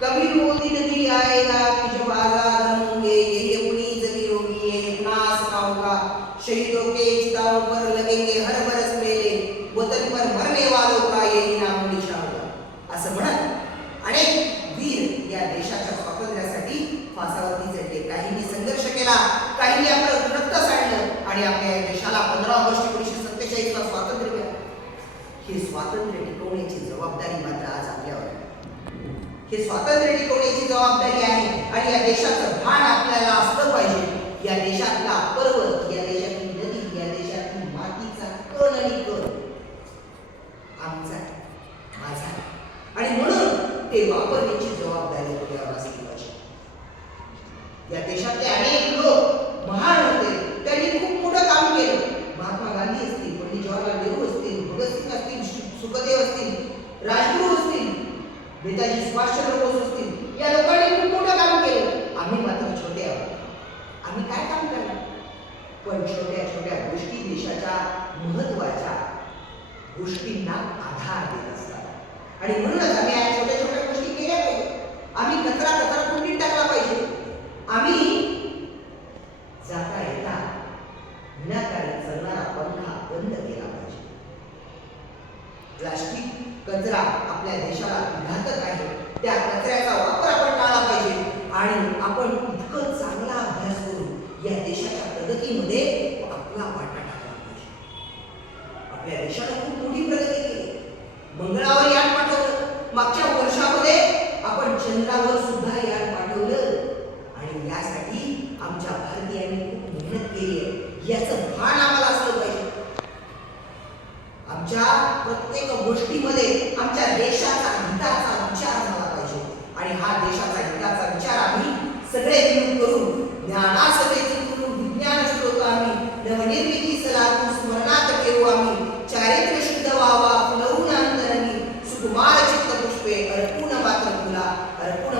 कभी मोदी दिन आएगा कि जब आजाद हम होंगे यही अपनी जगी होगी ये नाश ना होगा। शहीदों के चिताओं पर लगेंगे हर बरस मेले वतन पर मरने वालों का यही नाम निशा होगा। असं म्हणत अनेक वीर या देशाच्या स्वातंत्र्यासाठी फासावरती चढले काहींनी संघर्ष केला काहींनी आपलं रक्त सांडलं आणि आपल्या या देशाला पंधरा ऑगस्ट एकोणीसशे सत्तेचाळीसला स्वातंत्र्य मिळालं. हे स्वातंत्र्य टिकवण्याची जबाबदारी मात्र आज आपल्यावर आहे. हे स्वातंत्र्य टिकवण्याची जबाबदारी आहे आणि या देशाचं भान आपल्याला असलं पाहिजे या देशातला पर्वत या देशातली नदी या देशातली मातीचा कण आणि कण आमचा आहे, माझा आहे. आणि म्हणून ते वापरण्याची जबाबदारी आपल्यावर असली पाहिजे या देशातले अनेक लोक महान होते त्यांनी खूप मोठं काम केलं महात्मा गांधी असतील पंडित जवाहरलाल नेहरू असतील भगतसिंग असतील सु- सुखदेव असतील राजगुरू असतील नेताजी सुभाषचंद्र बोस असतील या लोकांनी खूप मोठं काम केलं. आम्ही मात्र छोटे आहोत. आम्ही काय काम करणार? पण छोट्या छोट्या गोष्टी देशाच्या महत्त्वाच्या गोष्टींना आधार देत असतात. आणि म्हणूनच आम्ही या छोट्या छोट्या गोष्टी केल्या पाहिजे. आम्ही कचरा कचरा कुंडीत टाकला पाहिजे? आम्ही जाता येता विनाकारण चालणारा पंखा बंद केला पाहिजे. प्लास्टिक कचरा आपल्या देशाला घातक आहे. त्या कचऱ्याचा वापर आपण टाळला पाहिजे. आणि आपण इतकं चांगला अभ्यास करून या देशाच्या प्रगतीमध्ये आपला वाटा टाकला पाहिजे. आपल्या देशाला खूप मोठी प्रगती केली. मंगळावर यान पाठवलं. मागच्या वर्षामध्ये आपण चंद्रावर सुद्धा यान पाठवलं. आणि यासाठी आमच्या भारतीयांनी खूप मेहनत केली आहे. याचं भान आम्हाला असलं पाहिजे. ज्या प्रत्येक गोष्टीमध्ये आमच्या देशाचा हिताचा विचार झाला पाहिजे. आणि हा देशाचा हिताचा विचार आम्ही सगळे मिळून करून ज्ञानासभेतून करून विज्ञान श्रोत आम्ही नवनिर्मिती सलातून स्मरणात ठेवू आम्ही चारित्र्य शुद्ध व्हावा फुलवून अंतरणी सुकुमार चित्त पुष्पे अर्पूण मात्र तुला अर्पूण